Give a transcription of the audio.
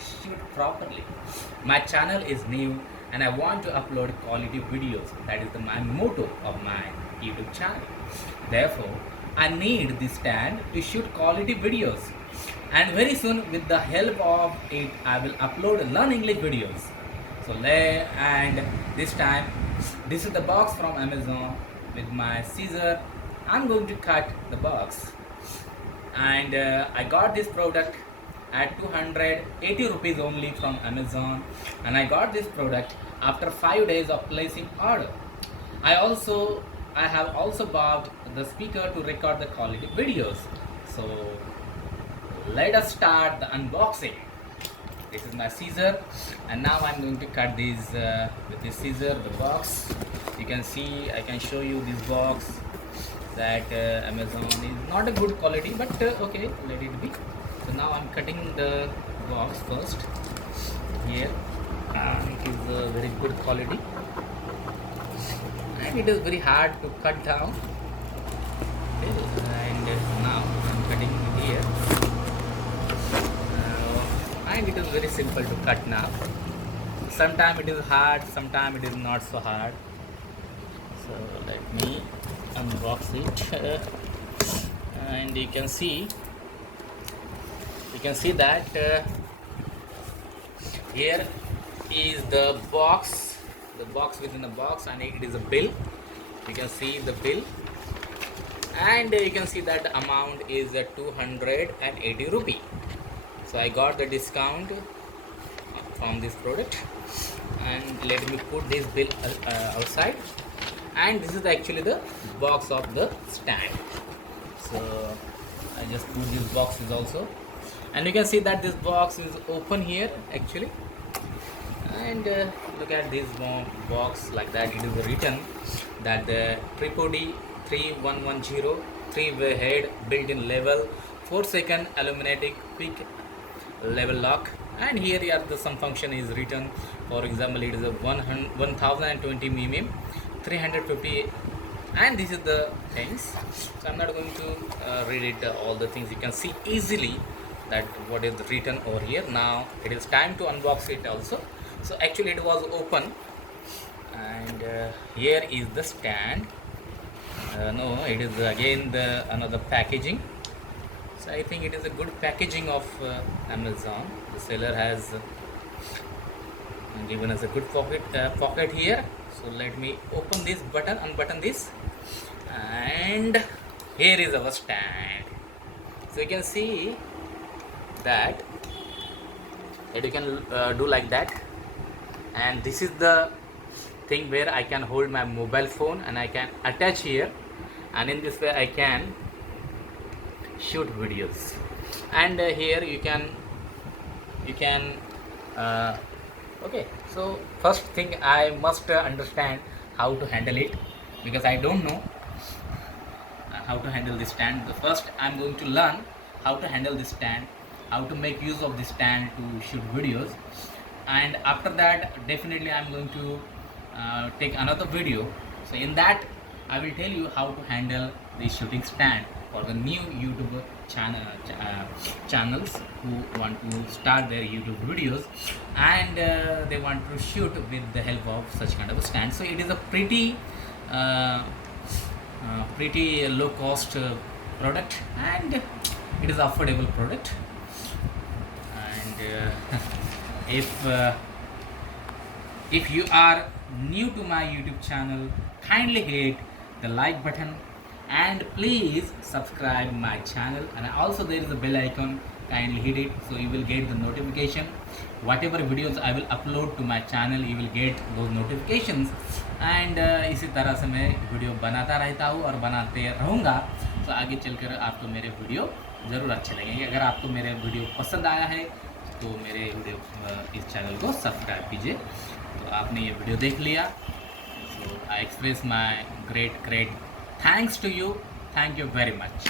shoot properly. My channel is new and I want to upload quality videos. That is my motto of my YouTube channel. Therefore, I need this stand to shoot quality videos. And very soon, with the help of it, I will upload learn English videos. So and this time, this is the box from Amazon with my scissor. I'm going to cut the box. And I got this product at 280 rupees only from Amazon, and I got this product after 5 days of placing order. I have also bought the speaker to record the quality videos. So let us start the unboxing. This is my scissor, and now I'm going to cut these with this scissor the box. You can see, I can show you this box that Amazon is not a good quality, but okay, let it be. So now I'm cutting the box first. Here it is very good quality, and it is very hard to cut down. Okay, and now I'm cutting here, and it is very simple to cut now. Sometimes it is hard, sometimes it is not so hard. So let me unbox it, and you can see that here is the box within the box, and it is a bill. You can see the bill, and you can see that the amount is 280 rupee. So I got the discount from this product, and let me put this bill outside. And this is actually the box of the stand. So I just put these boxes also, and you can see that this box is open here actually. And look at this box, like that it is written that the Tripodi 3110 3-way head built-in level 4-second illuminating quick level lock. And here some function is written. For example, it is a 1020 mm 350, and this is the things. So I'm not going to read it all the things. You can see easily that what is written over here. Now it is time to unbox it also. So actually it was open, and here is the stand. No, it is again another packaging. So I think it is a good packaging of Amazon. The seller has given us a good pocket here. So let me open this button, unbutton this, and here is our stand. So you can see that you can do like that, and this is the thing where I can hold my mobile phone and I can attach here, and in this way I can shoot videos. And here you can okay. So first thing, I must understand how to handle it, because I don't know how to handle this stand. The first I'm going to learn how to handle this stand, how to make use of this stand to shoot videos, and after that definitely I'm going to take another video. So in that I will tell you how to handle the shooting stand for the new YouTube channels who want to start their YouTube videos, and they want to shoot with the help of such kind of a stand. So it is a pretty low cost product, and it is affordable product. And if you are new to my YouTube channel, kindly hit the like button, and please subscribe my channel. And also there is a bell icon, kindly hit it, so you will get the notification. Whatever videos I will upload to my channel, you will get those notifications. And इसी तरह से मैं video बनाता रहता हूँ और बनाते रहूँगा. तो आगे चलकर आपको मेरे वीडियो ज़रूर अच्छे लगेंगे. अगर आपको मेरे वीडियो पसंद आया है तो मेरे वीडियो इस चैनल को सब्सक्राइब कीजिए. तो आपने ये वीडियो देख लिया, so I express my great thanks to you. Thank you very much.